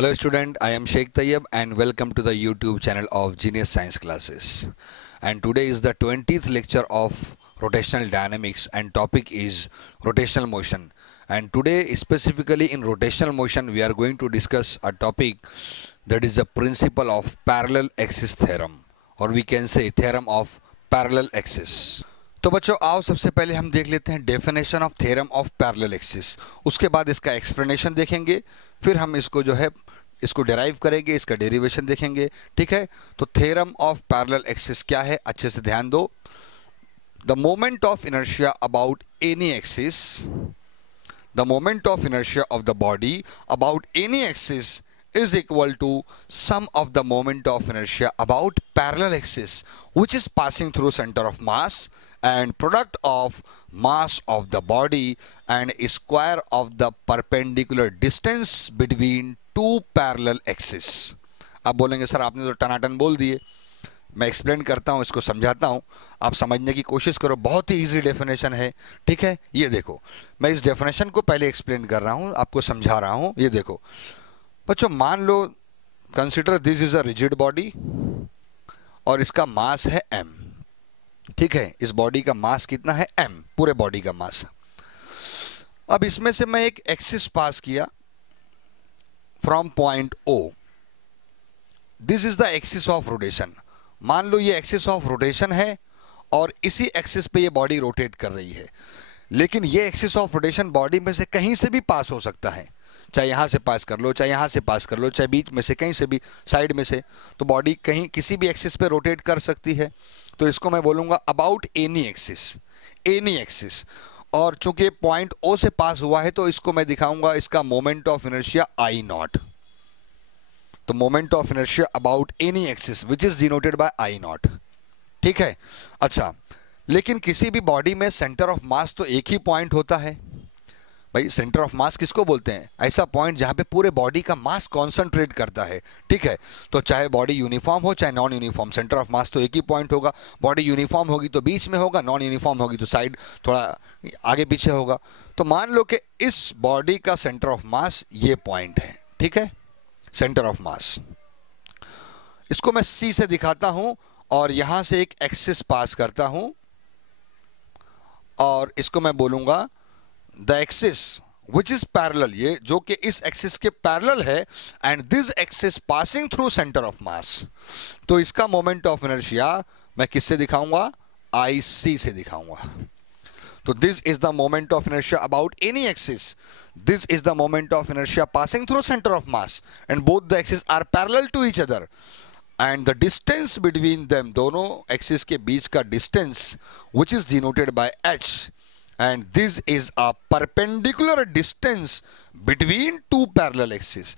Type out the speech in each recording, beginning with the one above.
Hello student, I am Sheikh Tayyab and welcome to the YouTube channel of Genius Science Classes. And today is the 20th lecture of rotational dynamics and topic is rotational motion. And today specifically in rotational motion we are going to discuss a topic that is the principle of parallel axis theorem, or we can say theorem of parallel axis. तो बच्चों आओ सबसे पहले हम देख लेते हैं definition of theorem of parallel axis, उसके बाद इसका एक्सप्लेनेशन देखेंगे, फिर हम इसको जो है इसको डेराइव करेंगे, इसका डेरिवेशन देखेंगे। ठीक है, तो थ्योरम ऑफ पैरेलल एक्सिस क्या है, अच्छे से ध्यान दो। The moment of inertia about any axis, the moment of inertia of the body about any axis is equal to sum of the moment of inertia about parallel axis which is passing through center of mass and product of mass of the body and square of the perpendicular distance between two parallel axes। अब बोलेंगे sir आपने तो टनाटन बोल दिए, मैं explain करता हूँ, इसको समझाता हूँ, आप समझने की कोशिश करो। बहुत ही इजी डेफिनेशन है। ठीक है, ये देखो मैं इस डेफिनेशन को पहले एक्सप्लेन कर रहा हूँ, आपको समझा रहा हूँ। ये देखो बच्चों, मान लो consider this is a rigid body और इसका मास है m। ठीक है, इस बॉडी का मास कितना है m, पूरे बॉडी का मास। अब इसमें से मैं एक एक्सिस पास किया from point O, this is the axis of rotation. मान लो ये एक्सिस ऑफ रोटेशन है और इसी एक्सिस पे ये बॉडी रोटेट कर रही है, लेकिन ये एक्सिस ऑफ रोटेशन बॉडी में से कहीं से भी पास हो सकता है, चाहे यहाँ से पास कर लो, चाहे यहाँ से पास कर लो, चाहे बीच में से, कहीं से भी, साइड में से, तो बॉडी कहीं किसी भी एक्सिस पे रोटेट कर सकती है। तो इसको मैं बोलूँगा about any axis, any axis. और चूंकि पॉइंट O से पास हुआ है तो इसको मैं दिखाऊंगा इसका moment of inertia I nought. तो moment of inertia about any axis which is denoted by I nought. ठीक है, अच्छा, लेकिन किसी भी बॉडी में सेंटर ऑफ मास तो एक ही पॉइंट होता है। भाई सेंटर ऑफ मास किसको बोलते हैं? ऐसा पॉइंट जहां पे पूरे बॉडी का मास कॉन्सेंट्रेट करता है। ठीक है, तो चाहे बॉडी यूनिफॉर्म हो चाहे नॉन यूनिफॉर्म, सेंटर ऑफ मास तो एक ही पॉइंट होगा। बॉडी यूनिफॉर्म होगी तो बीच में होगा, नॉन यूनिफॉर्म होगी तो साइड थोड़ा आगे पीछे होगा। तो मान लो कि इस बॉडी का सेंटर ऑफ मास ये पॉइंट है। ठीक है, सेंटर ऑफ मास, इसको मैं C से दिखाता हूं और यहां से एक एक्सिस पास करता हूं और इसको मैं बोलूंगा the axis which is parallel, ये जो कि इस एक्सिस के पैरेलल है, and this axis passing through centre of मास। तो इसका मोमेंट ऑफ इनर्शिया मैं किससे दिखाऊंगा? IC से दिखाऊंगा। तो this is the moment of inertia about any axis, this is the moment of inertia passing through centre of mass and both the axis are parallel to each other and the distance between them, दोनों axis के बीच का distance which is denoted by H, and this is a perpendicular distance between two parallel axes।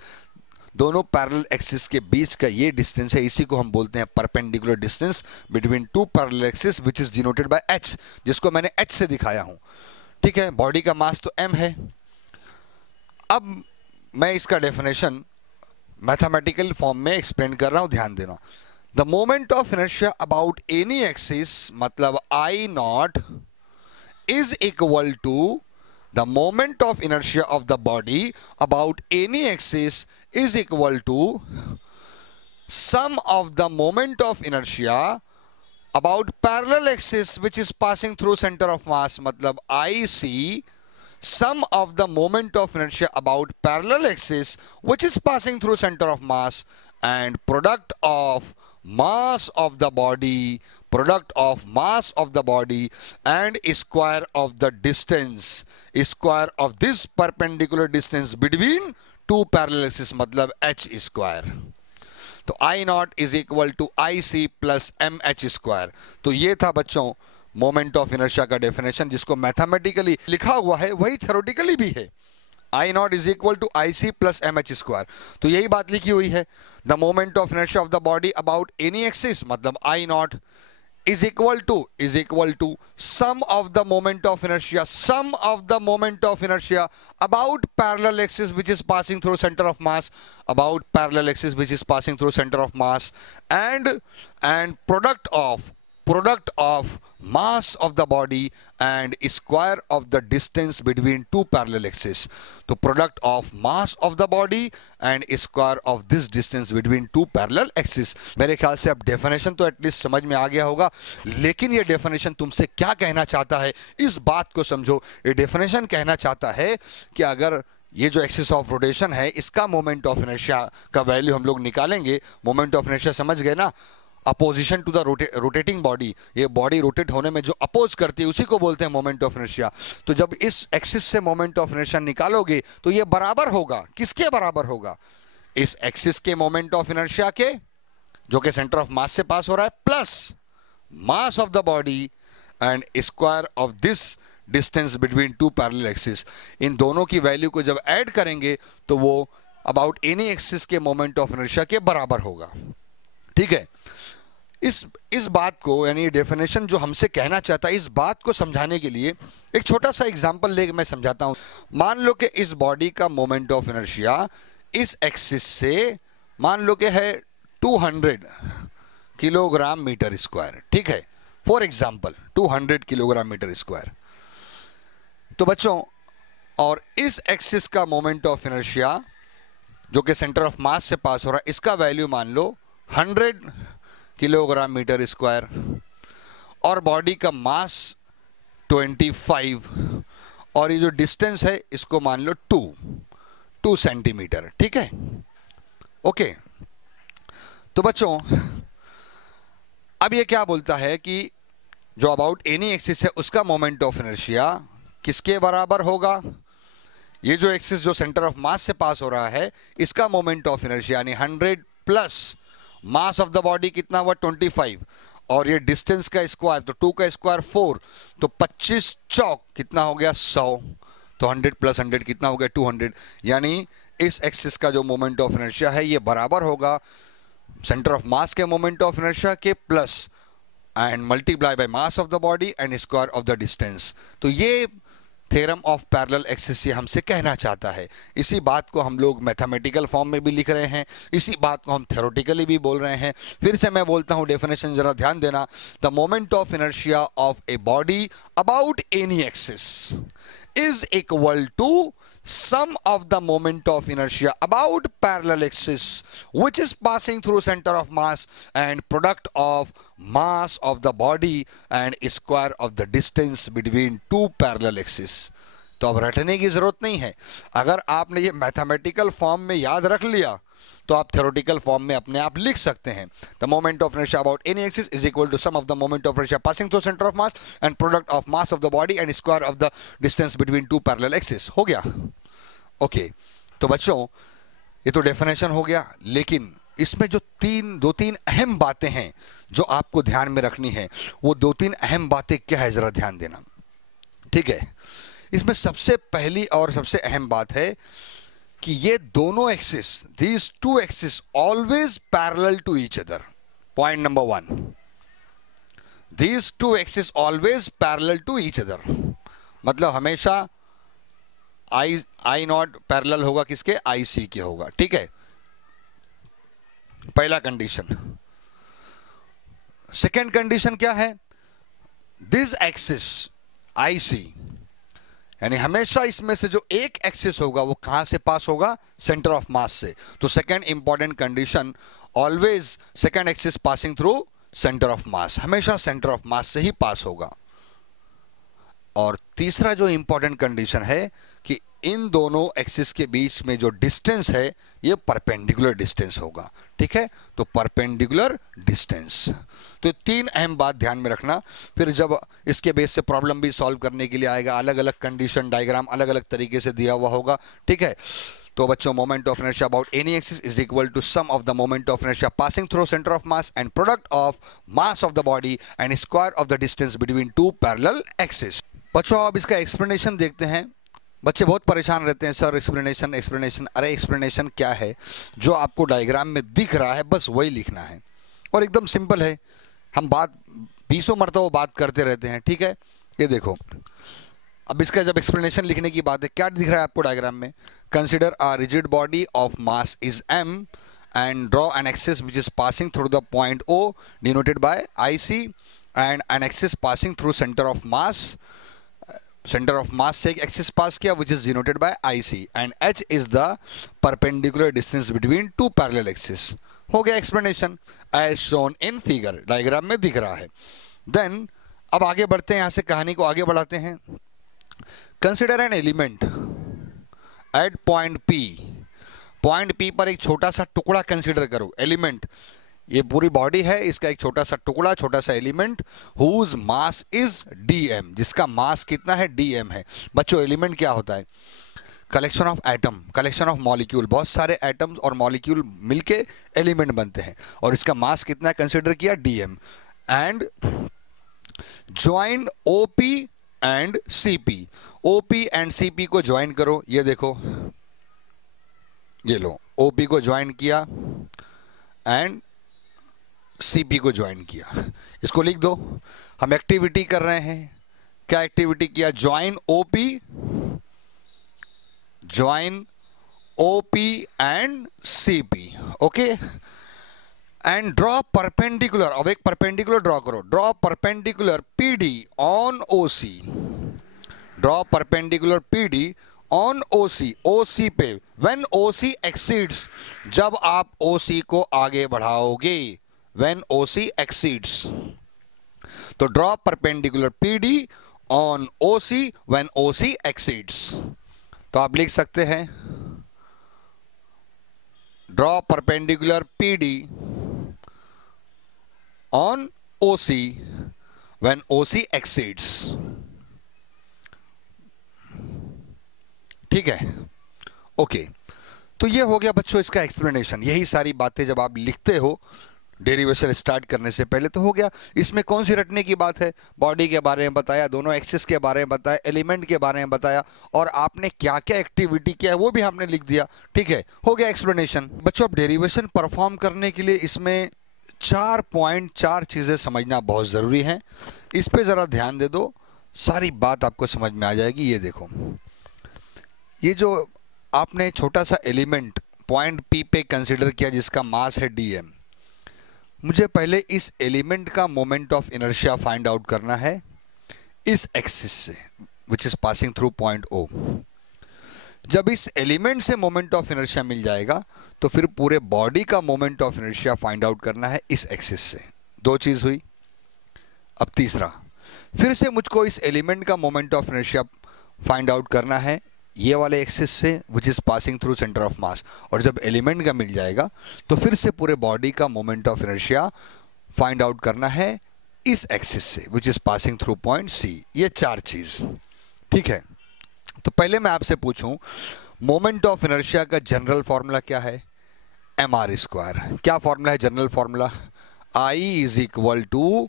दोनों parallel axis के बीच का ये distance है, इसी को हम बोलते हैं perpendicular distance between two parallel axis which is denoted by H, जिसको मैंने H से दिखाया हूं। ठीक है, बॉडी का मास तो m है। अब मैं इसका डेफिनेशन मैथमेटिकल फॉर्म में एक्सप्लेन कर रहा हूं, ध्यान देना। The moment of inertia about any axis, मतलब I naught is equal to the moment of inertia of the body about any axis is equal to sum of the moment of inertia about parallel axis which is passing through center of mass, मतलब IC, sum of the moment of inertia about parallel axis which is passing through center of mass and product of mass of the body, product of mass of the body and square of the distance, square of this perpendicular distance between two parallel axes, मतलब H square। तो I naught is equal to IC plus MH square. तो ये था बच्चों moment of inertia का definition, जिसको mathematically लिखा हुआ है वही थ्योरेटिकली भी है। I naught is equal to IC plus MH square, तो यही बात लिखी हुई है। The moment of inertia of the body about any axis, मतलब I naught is equal to sum of the moment of inertia, sum of the moment of inertia about parallel axis which is passing through center of mass, about parallel axis which is passing through center of mass and product product of mass of the body and square of the distance between two parallel axes. तो product of mass of the body and square of this distance between two parallel axes. मेरे ख्याल से अब definition तो at least समझ में आ गया होगा, लेकिन ये definition तुमसे क्या कहना चाहता है इस बात को समझो. ये definition कहना चाहता है कि अगर ये जो एक्सिस ऑफ रोटेशन है इसका मोमेंट ऑफ इनर्शिया का वैल्यू हम लोग निकालेंगे. मोमेंट ऑफ इनर्शिया समझ गए ना, opposition to the rotating body. ये बॉडी रोटेट होने में जो अपोज करती है उसी को बोलते हैं मोमेंट ऑफ इनर्शिया. तो जब इस एक्सिस से मोमेंट ऑफ इनर्शिया निकालोगे तो ये बराबर होगा, किसके बराबर होगा? इस एक्सिस के मोमेंट ऑफ इनर्शिया के, जो कि सेंटर ऑफ मास से पास हो रहा है, plus mass of the body and square of this distance between two parallel axis. इन दोनों की वैल्यू को जब ऐड करेंगे तो वो अबाउट एनी एक्सिस के मोमेंट ऑफ इनर्शिया के बराबर होगा. ठीक है, इस बात को, यानी डेफिनेशन जो हमसे कहना चाहता है, इस बात को समझाने के लिए एक छोटा सा एग्जांपल लेके मैं समझाता हूं. मान लो कि इस बॉडी का मोमेंट ऑफ इनर्शिया इस एक्सिस से मान लो कि है 200 किलोग्राम मीटर स्क्वायर. ठीक है, for example 200 kilogram metre square. तो बच्चों, और इस एक्सिस का मोमेंट ऑफ इनर्शिया जो कि सेंटर ऑफ मास से पास हो रहा है, इसका वैल्यू मान लो 100 किलोग्राम मीटर स्क्वायर, और बॉडी का मास 25, और ये जो डिस्टेंस है इसको मान लो 2 सेंटीमीटर. ठीक है, ओके. तो बच्चों, अब ये क्या बोलता है कि जो अबाउट एनी एक्सिस है उसका मोमेंट ऑफ इनर्शिया किसके बराबर होगा? ये जो एक्सिस जो सेंटर ऑफ मास से पास हो रहा है इसका मोमेंट ऑफ इनर्शिया यानी 100 plus mass of the body कितना हुआ 25, और ये डिस्टेंस का स्क्वायर, तो 2 का स्क्वायर 4, तो 25 चौक कितना हो गया 100. तो 100 प्लस 100 कितना हो गया 200. यानी इस एक्सिस का जो मोमेंट ऑफ इनर्शिया है ये बराबर होगा सेंटर ऑफ मास के मोमेंट ऑफ इनर्शिया के plus and multiply by mass of the body and square of the distance. तो ये थ्योरम ऑफ पैरेलल एक्सिस ये हमसे कहना चाहता है. इसी बात को हम लोग मैथमेटिकल फॉर्म में भी लिख रहे हैं, इसी बात को हम थ्योरेटिकली भी बोल रहे हैं. फिर से मैं बोलता हूं डेफिनेशन, जरा ध्यान देना. The moment of inertia of a body about any axis is equal to sum of the moment of inertia about parallel axis which is passing through center of mass and product of mass of the body and square of the distance between two parallel axis. तो अब रटने की जरूरत नहीं है. अगर आपने ये मैथमेटिकल फॉर्म में याद रख लिया तो आप थ्योरेटिकल फॉर्म में अपने आप लिख सकते हैं. The moment of inertia about any axis is equal to sum of the moment of inertia passing through centre of mass and product of mass of the body and square of the distance between two parallel axis. हो गया? Okay. तो बच्चों, ये तो definition हो गया, लेकिन इसमें जो दो तीन अहम बातें हैं जो आपको ध्यान में रखनी है, वो 2-3 अहम बातें क्या है जरा ध्यान देना. ठीक है, इसमें सबसे पहली और सबसे अहम बात है कि ये दोनों axis, these two axes always parallel to each other. Point number 1. These two axes always parallel to each other. मतलब हमेशा I नॉट पैरेलल होगा किसके? IC के होगा. ठीक है, पहला कंडीशन. सेकेंड कंडीशन क्या है? This axis IC, यानी हमेशा इसमें से जो एक एक्सिस होगा वो कहां से पास होगा? सेंटर ऑफ मास से. तो second important condition, always second axis passing through centre of मास, हमेशा सेंटर ऑफ मास से ही पास होगा. और तीसरा जो इंपॉर्टेंट कंडीशन है कि इन दोनों एक्सिस के बीच में जो डिस्टेंस है ये परपेंडिकुलर डिस्टेंस होगा. ठीक है, तो परपेंडिकुलर डिस्टेंस. तो 3 अहम बात ध्यान में रखना. फिर जब इसके बेस से प्रॉब्लम भी सॉल्व करने के लिए आएगा, अलग अलग कंडीशन डायग्राम अलग अलग तरीके से दिया हुआ होगा. ठीक है, तो बच्चों, moment of inertia about any axis is equal to sum of the moment of inertia passing through centre of mass and product of mass of the body and square of the distance between two parallel axis. बच्चों, अब इसका explanation देखते हैं. बच्चे बहुत परेशान रहते हैं, सर एक्सप्लेनेशन. अरे एक्सप्लेनेशन क्या है? जो आपको डायग्राम में दिख रहा है बस वही लिखना है, और एकदम सिंपल है. हम बात 20 मरतबा बात करते रहते हैं. ठीक है, ये देखो, अब इसका जब एक्सप्लेनेशन लिखने की बात है, क्या दिख रहा है आपको डायग्राम में? Consider a rigid body of mass is m and draw an axis which is passing through the point O denoted by IC and an axis passing through centre of mass, centre of mass से एक axis pass किया which is denoted by IC, and H is the perpendicular distance between two parallel axis. हो गया explanation as shown in figure, diagram में दिख रहा है। Then अब आगे बढ़ते हैं, यहां से कहानी को आगे बढ़ाते हैं। Consider an element at point P, point P पर एक छोटा सा टुकड़ा कंसिडर करो। एलिमेंट, ये पूरी बॉडी है, इसका एक छोटा सा टुकड़ा, छोटा सा element, whose mass is dm, जिसका मास कितना है, dm है। बच्चों एलिमेंट क्या होता है, collection of atom, collection of molecule, बहुत सारे एटम्स और मॉलिक्यूल मिलके एलिमेंट बनते हैं, और इसका मास कितना है कंसिडर किया, dm। And join OP and CP, OP and CP को ज्वाइन करो, ये देखो, ये लो, OP को ज्वाइन किया एंड CP को ज्वाइन किया। इसको लिख दो, हम एक्टिविटी कर रहे हैं, क्या एक्टिविटी किया, join OP and CP, okay. And draw perpendicular, अब एक परपेंडिकुलर ड्रॉ करो, draw perpendicular PD on OC, draw perpendicular PD on OC पे, व्हेन OC एक्सीड्स, जब आप OC को आगे बढ़ाओगे, when OC exceeds, तो draw perpendicular PD on OC when OC exceeds। तो आप लिख सकते हैं draw perpendicular PD on OC when OC exceeds। ठीक है, ओके। तो ये हो गया बच्चों इसका एक्सप्लेनेशन। यही सारी बातें जब आप लिखते हो डेरिवेशन स्टार्ट करने से पहले तो हो गया। इसमें कौन सी रटने की बात है, बॉडी के बारे में बताया, दोनों एक्सिस के बारे में बताया, एलिमेंट के बारे में बताया, और आपने क्या क्या एक्टिविटी किया है वो भी हमने लिख दिया। ठीक है, हो गया एक्सप्लेनेशन। बच्चों अब डेरिवेशन परफॉर्म करने के लिए इसमें 4 चीज़ें समझना बहुत ज़रूरी है। इस पे ज़रा ध्यान दे दो, सारी बात आपको समझ में आ जाएगी। ये देखो, ये जो आपने छोटा सा एलिमेंट पॉइंट P पे कंसिडर किया जिसका मास है dm, मुझे पहले इस एलिमेंट का moment of inertia find out करना है इस एक्सिस से विच is passing through point O। जब इस एलिमेंट से मोमेंट ऑफ इनर्शिया मिल जाएगा तो फिर पूरे बॉडी का moment of inertia find out करना है इस एक्सिस से। 2 चीज हुई। अब तीसरा, फिर से मुझको इस एलिमेंट का moment of inertia find out करना है ये वाले एक्सिस से विच is passing through centre of मास, और जब एलिमेंट का मिल जाएगा तो फिर से पूरे बॉडी का moment of inertia find out करना है इस एक्सिस से विच is passing through point C। ये 4 चीज, ठीक है। तो पहले मैं आपसे पूछूं, मोमेंट ऑफ इनर्शिया का जनरल फॉर्मूला क्या है, mr²। क्या फॉर्मूला है general formula, I is equal to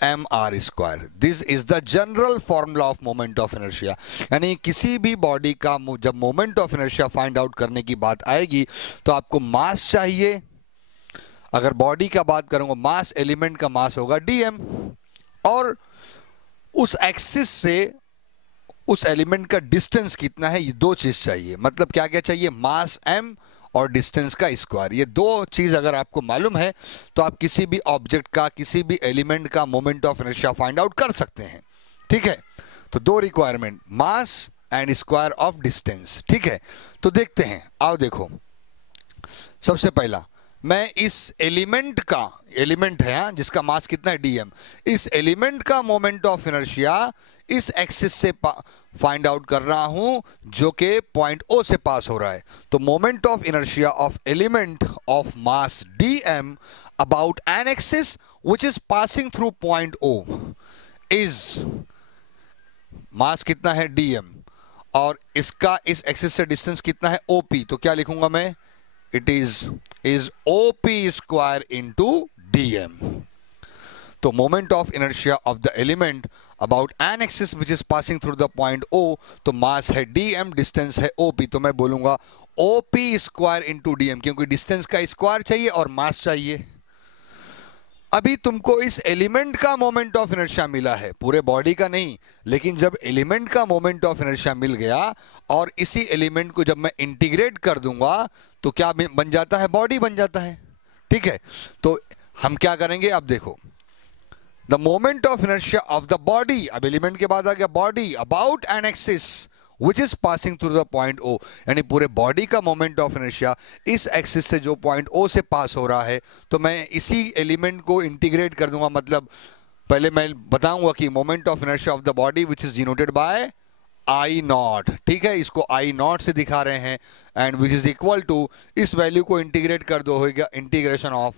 mr²। This is the general formula of moment of inertia. यानी किसी भी बॉडी का जब moment of inertia find out करने की बात आएगी तो आपको मास चाहिए। अगर बॉडी का बात करूंगा, मास, एलिमेंट का मास होगा dm, और उस एक्सिस से उस एलिमेंट का डिस्टेंस कितना है, ये 2 चीज चाहिए। मतलब क्या क्या चाहिए, मास m और डिस्टेंस का स्क्वायर। ये 2 चीज अगर आपको मालूम है तो आप किसी भी ऑब्जेक्ट का, किसी भी एलिमेंट का moment of inertia find out कर सकते हैं। ठीक है, तो 2 requirement, mass and square of distance. ठीक है, तो देखते हैं, आओ देखो। सबसे पहला, मैं इस एलिमेंट का, एलिमेंट है जिसका मास कितना है dm, इस एलिमेंट का मोमेंट ऑफ इनर्शिया इस एक्सिस से फाइंड आउट कर रहा हूं जो कि पॉइंट O से पास हो रहा है। तो moment of inertia of element of mass dm about an axis which is passing through point O is, mass कितना है dm और इसका इस एक्सिस से डिस्टेंस कितना है OP। तो क्या लिखूंगा मैं, it is OP² into dm। तो moment of inertia of the element about an axis which is passing through the point O, तो मास है dm, डिस्टेंस है OP, तो मैं बोलूंगा OP² into dm, क्योंकि डिस्टेंस का स्क्वायर चाहिए और मास चाहिए। अभी तुमको इस एलिमेंट का मोमेंट ऑफ इनर्शिया मिला है, पूरे बॉडी का नहीं, लेकिन जब एलिमेंट का मोमेंट ऑफ इनर्शिया मिल गया और इसी एलिमेंट को जब मैं इंटीग्रेट कर दूंगा तो क्या बन जाता है, बॉडी बन जाता है। ठीक है, तो हम क्या करेंगे, अब देखो, the moment of inertia of the body, अब एलिमेंट के बाद आ गया body, about an axis which is passing through the point O, यानी पूरे बॉडी का मोमेंट ऑफ इनर्शिया इस एक्सिस से जो पॉइंट ओ से पास हो रहा है, तो मैं इसी एलिमेंट को इंटीग्रेट कर दूंगा। मतलब पहले मैं बताऊंगा कि moment of inertia of the body which is denoted by I naught, ठीक है, इसको आई नॉट से दिखा रहे हैं, and which is equal to, इस वैल्यू को इंटीग्रेट कर दो, होगा integration of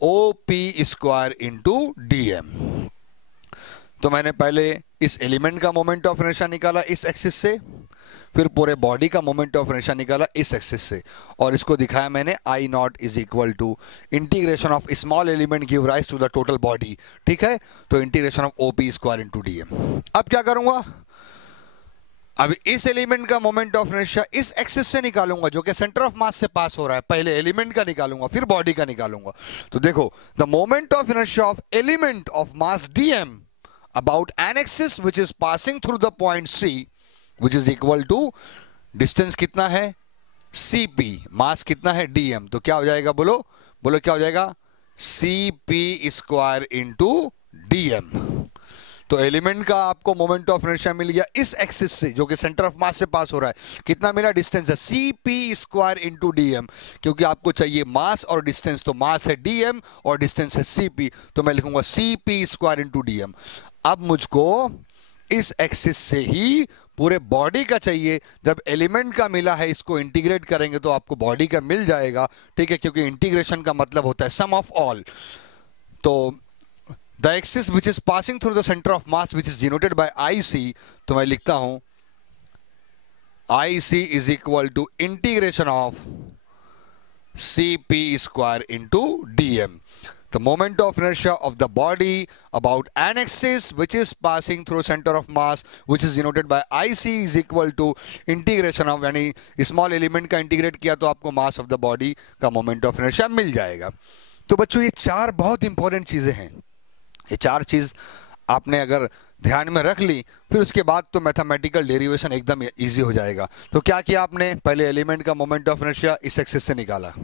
O P square into D m. तो मैंने पहले इस एलिमेंट का मोमेंट ऑफ इनर्शिया निकाला इस एक्सिस से, फिर पूरे बॉडी का मोमेंट ऑफ इनर्शिया निकाला इस एक्सिस से, और इसको दिखाया मैंने I nought is equal to integration of small element give rise to the total body, ठीक है, तो integration of O P square into D M. अब क्या करूंगा, अब इस एलिमेंट का मोमेंट ऑफ इनर्शिया इस एक्सिस से निकालूंगा जो कि सेंटर ऑफ मास से पास हो रहा है। पहले एलिमेंट का निकालूंगा फिर बॉडी का निकालूंगा। तो देखो, the moment of inertia of element of mass dm about an axis which is passing through the point C which is equal to distance कितना है cp, मास कितना है dm, तो क्या हो जाएगा, बोलो बोलो क्या हो जाएगा, cp स्क्वायर इंटू dm। तो एलिमेंट का आपको मोमेंट ऑफ इनर्शिया मिल गया इस एक्सिस से जो कि सेंटर ऑफ मास से पास हो रहा है। कितना मिला, डिस्टेंस है cp स्क्वायर इंटू dm, क्योंकि आपको चाहिए मास और डिस्टेंस, तो मास है dm और डिस्टेंस है cp, तो मैं लिखूंगा cp स्क्वायर इंटू dm। अब मुझको इस एक्सिस से ही पूरे बॉडी का चाहिए। जब एलिमेंट का मिला है इसको इंटीग्रेट करेंगे तो आपको बॉडी का मिल जाएगा, ठीक है, क्योंकि इंटीग्रेशन का मतलब होता है सम ऑफ ऑल। तो the axis which is passing through the centre of mass which is denoted by I C, तो मैं लिखता हूं I C is equal to integration of C P square into D M. The moment of inertia of the body about an axis which is passing through center of mass which is denoted by IC is equal to integration of, यानी small element का integrate किया तो आपको mass of the body का moment of inertia मिल जाएगा। तो बच्चों ये चार बहुत इंपॉर्टेंट चीजें हैं, ये चार चीज आपने अगर ध्यान में रख ली फिर उसके बाद तो मैथमेटिकल डेरिवेशन एकदम इजी हो जाएगा। तो क्या किया आपने, पहले एलिमेंट का मोमेंट ऑफ इनर्शिया इस एक्सिस से निकाला,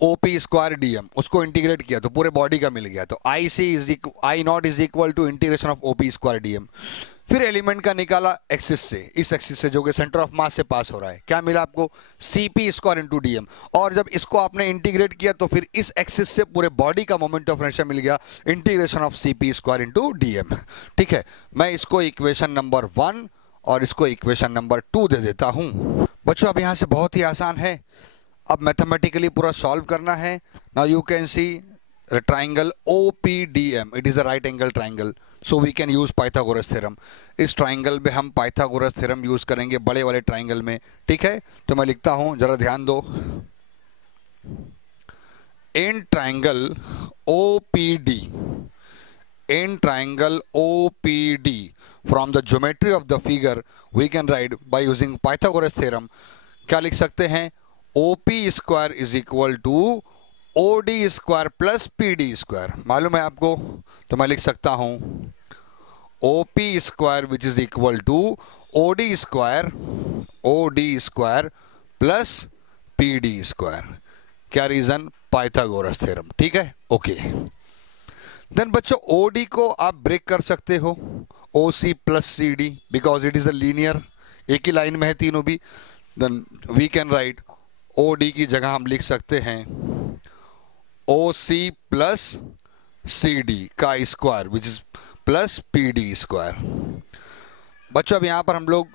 ओपी स्क्वायर डीएम, उसको इंटीग्रेट किया तो पूरे बॉडी का मिल गया, तो I nought is equal to integration of OP square DM. फिर एलिमेंट का निकाला एक्सिस से, इस एक्सिस से जो कि सेंटर ऑफ मास से पास हो रहा है, क्या मिला आपको, सीपी स्क्वायर इंटू डीएम। और जब इसको आपने इंटीग्रेट किया तो फिर इस एक्सिस से पूरे बॉडी का मोमेंट ऑफ इनर्शिया मिल गया, integration of CP square into DM, ठीक है। मैं इसको इक्वेशन नंबर 1 और इसको इक्वेशन नंबर 2 दे देता हूं। बच्चों अब यहां से बहुत ही आसान है, अब मैथमेटिकली पूरा सॉल्व करना है। Now you can see triangle OPDM, it is a right angle triangle, so we can use Pythagoras theorem. इस ट्राइंगल में हम पाइथागोरस थ्योरम यूज करेंगे बड़े वाले ट्राइंगल में, ठीक है। तो मैं लिखता हूं, जरा ध्यान दो, in triangle OPD, in triangle OPD from the geometry of the figure we can write by using Pythagoras theorem. क्या लिख सकते हैं, OP square is equal to OD square plus PD square, मालूम है आपको, तो मैं लिख सकता हूं OP square which is equal to OD square plus PD square. क्या रीजन, पाइथागोरस थ्योरम, ठीक है, ओके। देन बच्चों OD को आप ब्रेक कर सकते हो OC plus CD because it is a linear, एक ही लाइन में है तीनों भी। Then we can write OD की जगह हम लिख सकते हैं OC प्लस CD का square which is plus PD square. बच्चों अब यहां पर हम लोग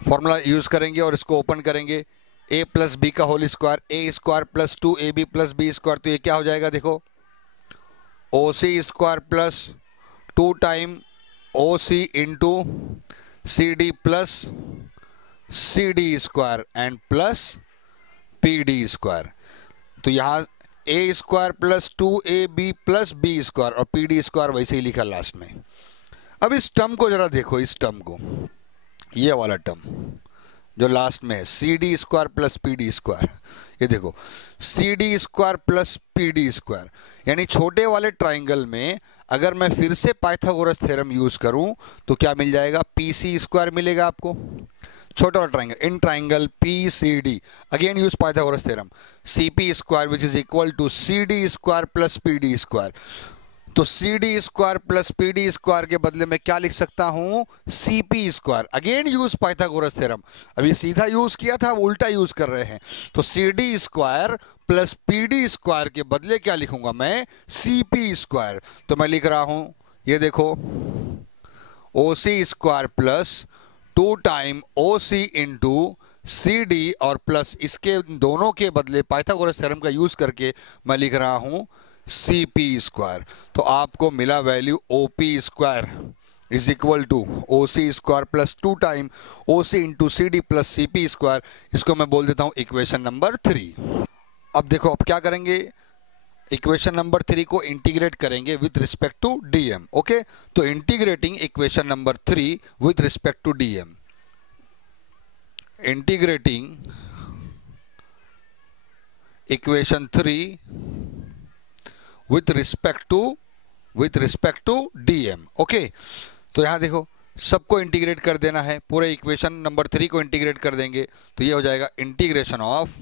फॉर्मूला यूज करेंगे और इसको ओपन करेंगे, A प्लस बी का whole square, A square plus 2AB plus B square, तो ये क्या हो जाएगा, देखो OC square plus 2 time OC into CD plus CD square and plus PD square. तो यहाँ A square plus 2AB plus B square और PD स्क्वायर वैसे ही लिखा लास्ट में। अब इस टर्म को जरा देखो, इस टर्म को, ये वाला टर्म जो लास्ट में है CD square plus PD square, ये देखो CD square plus PD square, यानी छोटे वाले ट्राइंगल में अगर मैं फिर से पाइथागोरस थ्योरम यूज करूं तो क्या मिल जाएगा, PC स्क्वायर मिलेगा आपको, छोटा वाला triangle, in triangle PCD again use Pythagoras theorem, CP square which is equal to CD square plus PD square. तो C D square plus P D square के बदले में क्या लिख सकता हूं, C P square. Again use Pythagoras theorem, अभी सीधा यूज किया था, उल्टा यूज कर रहे हैं। तो C D square plus P D square के बदले क्या लिखूंगा मैं, सी पी स्क्वायर। तो मैं लिख रहा हूं, ये देखो, ओ C square plus 2 time O C into C D, और प्लस इसके दोनों के बदले पाइथागोरस थ्योरम का यूज करके मैं लिख रहा हूं सी पी स्क्वायर। तो आपको मिला value O P square is equal to O C square plus 2 time O C into C D plus C P square. इसको मैं बोल देता हूं इक्वेशन नंबर 3। अब देखो, अब क्या करेंगे, इक्वेशन नंबर 3 को इंटीग्रेट करेंगे with respect to DM. Okay, तो integrating equation number 3 with respect to DM, integrating equation 3 with respect to DM. Okay, तो यहां देखो, सबको इंटीग्रेट कर देना है, पूरे इक्वेशन नंबर 3 को इंटीग्रेट कर देंगे। तो ये हो जाएगा integration of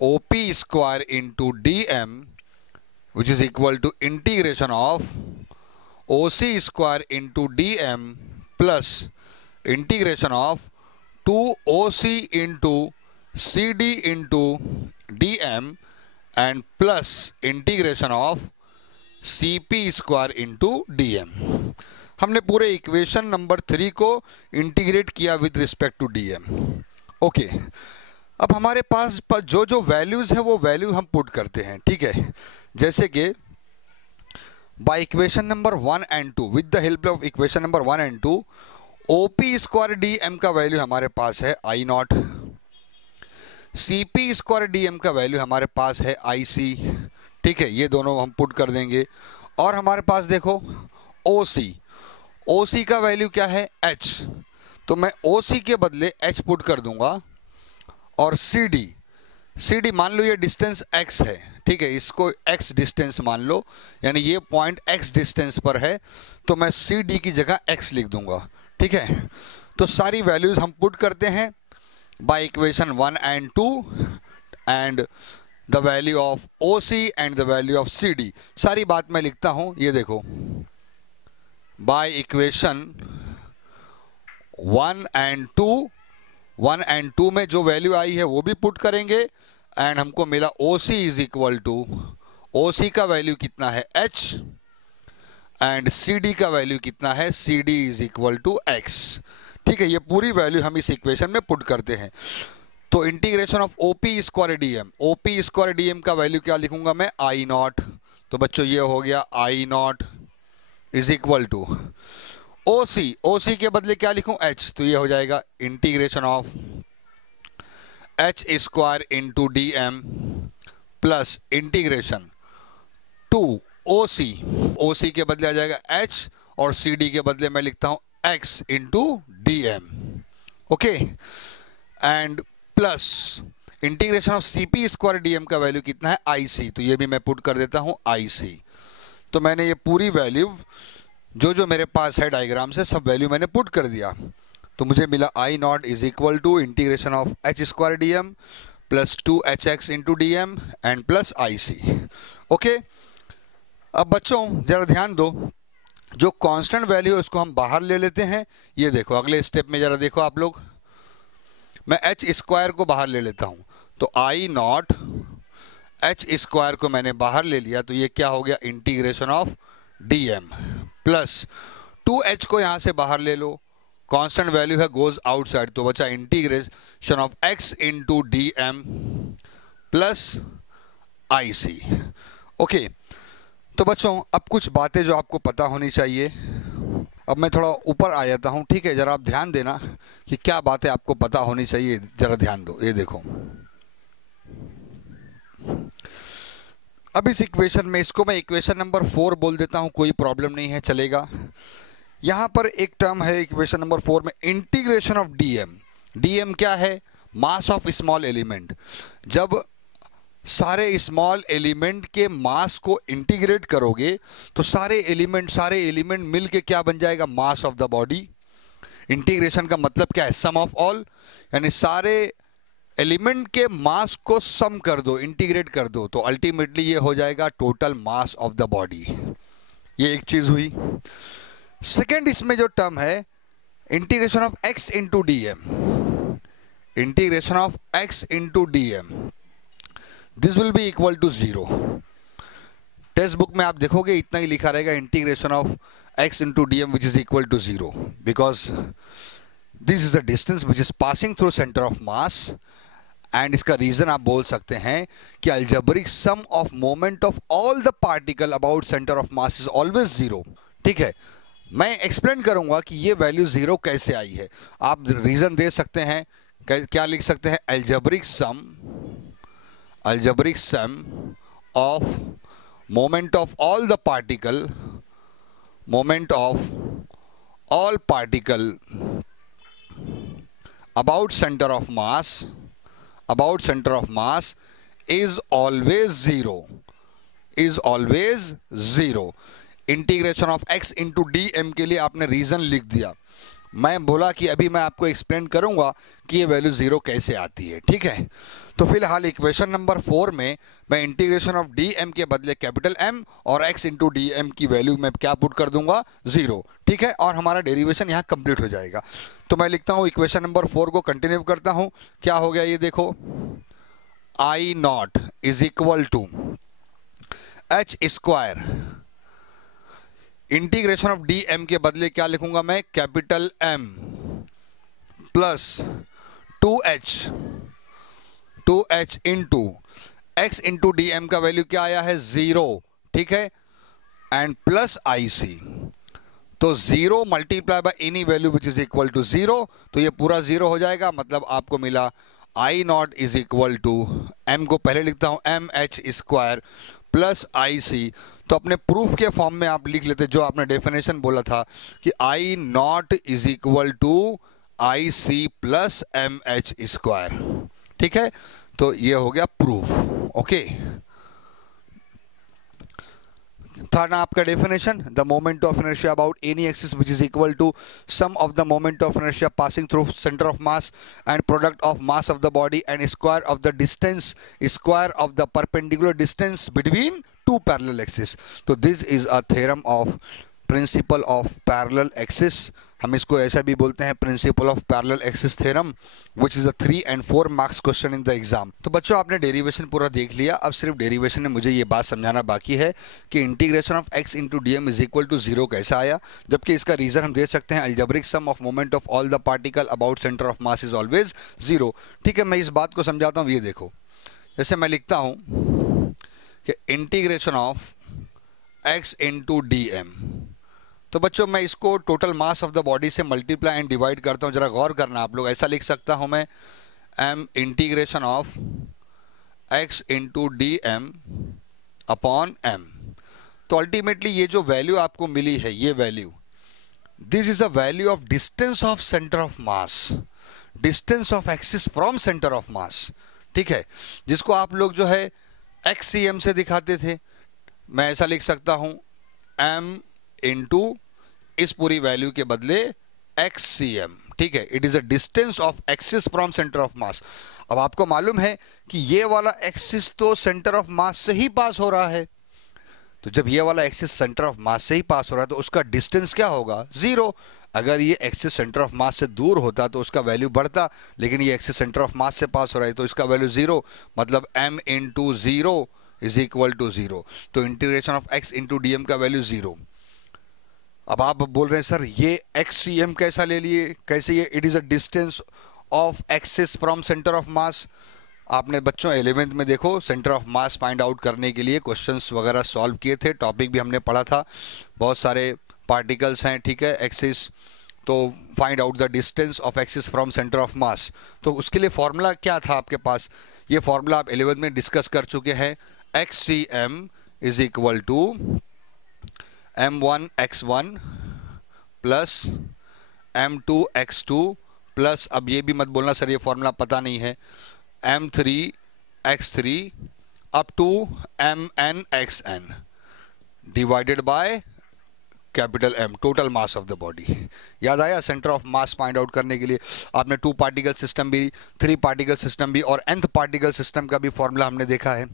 O P square into D m which is equal to integration of O C square into D M plus integration of 2 O C into C D into D M and plus integration of C P square into D m. हमने पूरे equation number 3 को integrate किया with respect to d m. Okay, अब हमारे पास जो जो values है वो वैल्यू हम पुट करते हैं, ठीक है। जैसे कि by equation number 1 and 2, with the help of equation number 1 and 2, O P square D M का वैल्यू हमारे पास है I nought, C P square D M का वैल्यू हमारे पास है आई सी, ठीक है। ये दोनों हम पुट कर देंगे। और हमारे पास देखो ओ सी का वैल्यू क्या है, एच, तो मैं ओ सी के बदले एच पुट कर दूंगा। और सी डी मान लो ये डिस्टेंस x है, ठीक है, इसको x डिस्टेंस मान लो, यानी ये पॉइंट x डिस्टेंस पर है, तो मैं सी डी की जगह x लिख दूंगा, ठीक है। तो सारी वैल्यूज हम पुट करते हैं by equation 1 and 2 and the value of O C and the value of C D. सारी बात मैं लिखता हूं, ये देखो, बाय इक्वेशन 1 एंड 2 में जो वैल्यू आई है वो भी पुट करेंगे एंड हमको मिला O C is equal to, O C का वैल्यू कितना है h एंड सी डी का वैल्यू कितना है, C D is equal to x, ठीक है। ये पूरी वैल्यू हम इस इक्वेशन में पुट करते हैं। तो integration of O P square D m, O P square D M का वैल्यू क्या लिखूंगा मैं, आई नॉट। तो बच्चों ये हो गया I nought is equal to O C के बदले क्या लिखूं, h, तो ये हो जाएगा integration of H square into D M plus integration 2 O C के बदले आ जाएगा h और सी डी के बदले मैं लिखता हूं x into D m. Okay, and plus integration of C P square D M का वैल्यू कितना है, आई सी, तो ये भी मैं पुट कर देता हूं आई सी। तो मैंने ये पूरी वैल्यू जो जो मेरे पास है डायग्राम से सब वैल्यू मैंने पुट कर दिया। तो मुझे मिला I nought is equal to integration of H square D M plus 2 H X into D M and plus I C. Okay, अब बच्चों जरा ध्यान दो, जो कांस्टेंट वैल्यू है उसको हम बाहर ले लेते हैं। ये देखो अगले स्टेप में जरा देखो आप लोग, मैं एच स्क्वायर को बाहर ले लेता हूं, तो आई नॉट एच स्क्वायर को मैंने बाहर ले लिया, तो ये क्या हो गया, integration of d M plus 2h को यहां से बाहर ले लो, कांस्टेंट वैल्यू है गोज आउटसाइड, तो बचा integration of x into D M plus I C. Okay, तो बच्चों अब कुछ बातें जो आपको पता होनी चाहिए, अब मैं थोड़ा ऊपर आ जाता हूं, ठीक है। जरा आप ध्यान देना कि क्या बातें आपको पता होनी चाहिए, जरा ध्यान दो। ये देखो, अब इस इक्वेशन में, इसको मैं इक्वेशन नंबर 4 बोल देता हूं, कोई प्रॉब्लम नहीं है, चलेगा। यहां पर एक टर्म है इक्वेशन नंबर 4 में, इंटीग्रेशन ऑफ डीएम। डीएम क्या है, मास ऑफ स्मॉल एलिमेंट। जब सारे स्मॉल एलिमेंट के मास को इंटीग्रेट करोगे तो सारे एलिमेंट मिल के क्या बन जाएगा, मास ऑफ द बॉडी। इंटीग्रेशन का मतलब क्या है, सम ऑफ ऑल, यानी सारे एलिमेंट के मास को सम कर दो, इंटीग्रेट कर दो, तो अल्टीमेटली ये हो जाएगा total mass of the body. ये एक चीज हुई। सेकेंड इसमें जो टर्म है integration of x into D m, integration of x into D m, this will be equal to 0। Textbook में आप देखोगे इतना ही लिखा रहेगा, integration of x into D m which is equal to 0, because this is the distance which is passing through centre of mass. And इसका reason आप बोल सकते हैं कि algebraic sum of moment of all the particle about centre of mass is always 0। ठीक है, मैं explain करूंगा कि ये वैल्यू 0 कैसे आई है। आप रीजन दे सकते हैं, क्या लिख सकते हैं, algebraic sum of moment of all the particle, moment of all particle about center of mass, about center of mass is always 0, is always 0। Integration of x into D m के लिए आपने reason लिख दिया। मैं बोला कि अभी मैं आपको एक्सप्लेन करूंगा कि ये वैल्यू 0 कैसे आती है। ठीक है, तो फिलहाल इक्वेशन नंबर 4 में मैं इंटीग्रेशन ऑफ डी एम के बदले कैपिटल M और x इंटू डी एम की वैल्यू मैं क्या पुट कर दूंगा, 0। ठीक है, और हमारा डेरिवेशन यहाँ कंप्लीट हो जाएगा। तो मैं लिखता हूँ इक्वेशन नंबर 4 को कंटिन्यू करता हूँ। क्या हो गया ये देखो, I naught is equal to h square, integration of d m के बदले क्या लिखूंगा मैं, capital M plus 2h into x into D M का वैल्यू क्या आया है, 0। ठीक है, एंड प्लस IC, तो 0 multiply by any value which is equal to 0, तो ये पूरा 0 हो जाएगा। मतलब आपको मिला I naught is equal to, M को पहले लिखता हूं MH स्क्वायर प्लस IC। तो अपने प्रूफ के फॉर्म में आप लिख लेते जो आपने डेफिनेशन बोला था कि I naught is equal to IC plus MH square. ठीक है, तो ये हो गया प्रूफ। ओके, था ना आपका definition, the moment of inertia about any axis which is equal to sum of the moment of inertia passing through centre of mass and product of mass of the body and square of the distance, square of the perpendicular distance between two parallel axis. तो this is a theorem of principle of parallel axis. हम इसको ऐसा भी बोलते हैं principle of parallel axis theorem, which is a 3 and 4 marks question in the exam. तो बच्चों आपने डेरिवेशन पूरा देख लिया, अब सिर्फ डेरिवेशन में मुझे ये बात समझाना बाकी है कि integration of x into D m is equal to 0 कैसा आया, जबकि इसका रीजन हम दे सकते हैं algebraic sum of moment of all the particle about centre of mass is always 0। ठीक है, मैं इस बात को समझाता हूँ। ये देखो, जैसे मैं लिखता हूँ कि integration of x into D m, तो बच्चों मैं इसको total mass of the body से मल्टीप्लाई एंड डिवाइड करता हूँ। जरा गौर करना आप लोग, ऐसा लिख सकता हूँ मैं m integration of x into D m upon m। तो अल्टीमेटली ये जो वैल्यू आपको मिली है, ये value, this is a value of distance of centre of mass, distance of axis from centre of mass. ठीक है, जिसको आप लोग जो है XCM से दिखाते थे, मैं ऐसा लिख सकता हूँ m इंटू इस पूरी वैल्यू के बदले XCM। ठीक है, it is a distance of axis from centre of मास। अब आपको मालूम है कि ये वाला एक्सिस तो सेंटर ऑफ मास से ही पास हो रहा है, तो जब ये वाला एक्सिस सेंटर ऑफ मास से ही पास हो रहा है तो उसका डिस्टेंस क्या होगा, 0। अगर ये एक्सिस सेंटर ऑफ मास से दूर होता तो उसका वैल्यू बढ़ता, लेकिन ये एक्सिस सेंटर ऑफ मास से पास हो रहा है तो इसका वैल्यू 0, मतलब m into 0 is equal to 0। तो integration of x into D M का वैल्यू 0। अब आप बोल रहे हैं सर ये XCM कैसा ले लिए, कैसे ये, it is a distance of axis from centre of मास। आपने बच्चों 11th में देखो centre of mass find out करने के लिए क्वेश्चंस वगैरह सॉल्व किए थे, टॉपिक भी हमने पढ़ा था, बहुत सारे पार्टिकल्स हैं। ठीक है, एक्सिस, तो find out the distance of axis from centre of मास। तो उसके लिए फॉर्मूला क्या था आपके पास, ये फॉर्मूला आप 11th में डिस्कस कर चुके हैं। XCM is equal to m1x1 plus m2x2 plus, अब ये भी मत बोलना सर ये फॉर्मूला पता नहीं है, m3x3 up to mnxn divided by capital M, total mass of the body. याद आया, centre of mass find out करने के लिए आपने 2 पार्टिकल सिस्टम भी, 3 पार्टिकल सिस्टम भी और nth पार्टिकल सिस्टम का भी फॉर्मूला हमने देखा है।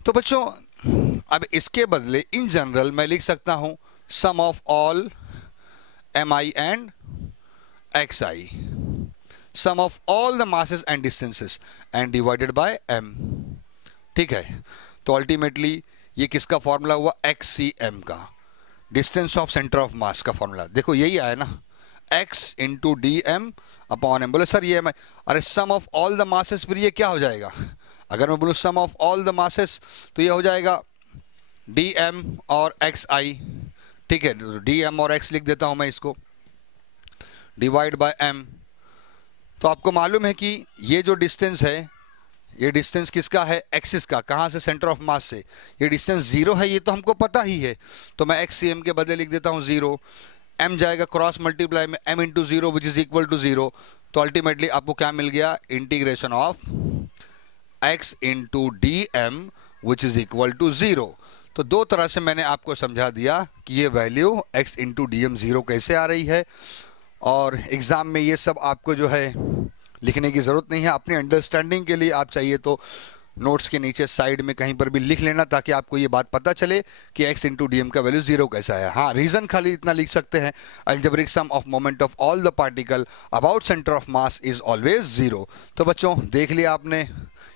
तो बच्चों अब इसके बदले इन जनरल मैं लिख सकता हूं sum of all mi and xi, sum of all the masses and distances and divided by m। ठीक है, तो अल्टीमेटली ये किसका फॉर्मूला हुआ, xcm का, distance of centre of mass का फॉर्मूला। देखो यही आया ना, x into D m upon m. बोले सर ये मैं, अरे sum of all the masses, फिर ये क्या हो जाएगा, अगर मैं बोलूँ sum of all the masses तो ये हो जाएगा डी एम और एक्स आई। ठीक है, तो डी एम और x लिख देता हूं मैं इसको, डिवाइड बाय m। तो आपको मालूम है कि ये जो डिस्टेंस है, ये डिस्टेंस किसका है, एक्सिस का, कहाँ से, सेंटर ऑफ मास से। ये डिस्टेंस 0 है, ये तो हमको पता ही है, तो मैं xcm के बदले लिख देता हूँ 0। m जाएगा क्रॉस मल्टीप्लाई में m into 0 which is equal to 0। तो अल्टीमेटली आपको क्या मिल गया, integration of x into D m which is equal to 0। तो दो तरह से मैंने आपको समझा दिया कि ये value x into D m 0 कैसे आ रही है। और एग्ज़ाम में ये सब आपको जो है लिखने की ज़रूरत नहीं है, अपनी अंडरस्टैंडिंग के लिए आप चाहिए तो नोट्स के नीचे साइड में कहीं पर भी लिख लेना, ताकि आपको ये बात पता चले कि x इंटू डी एम का वैल्यू 0 कैसा है। हाँ, रीज़न खाली इतना लिख सकते हैं, algebraic sum of moment of all the particle about centre of mass is always 0। तो बच्चों देख लिया आपने,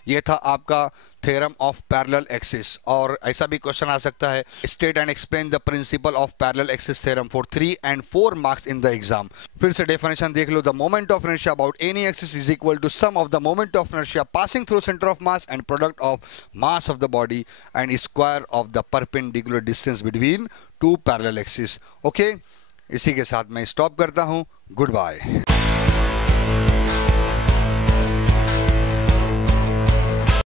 ये था आपका थ्योरम ऑफ पैरेलल एक्सिस। और ऐसा भी क्वेश्चन आ सकता है, state and explain the principle of parallel axis theorem for 3 and 4 marks in the exam. फिर से डेफिनेशन देख लो, the moment of inertia about any axis is equal to sum of the moment of inertia passing through centre of mass and product of mass of the body and square of the perpendicular distance between two parallel axis. Okay, इसी के साथ मैं stop करता हूं। Good bye.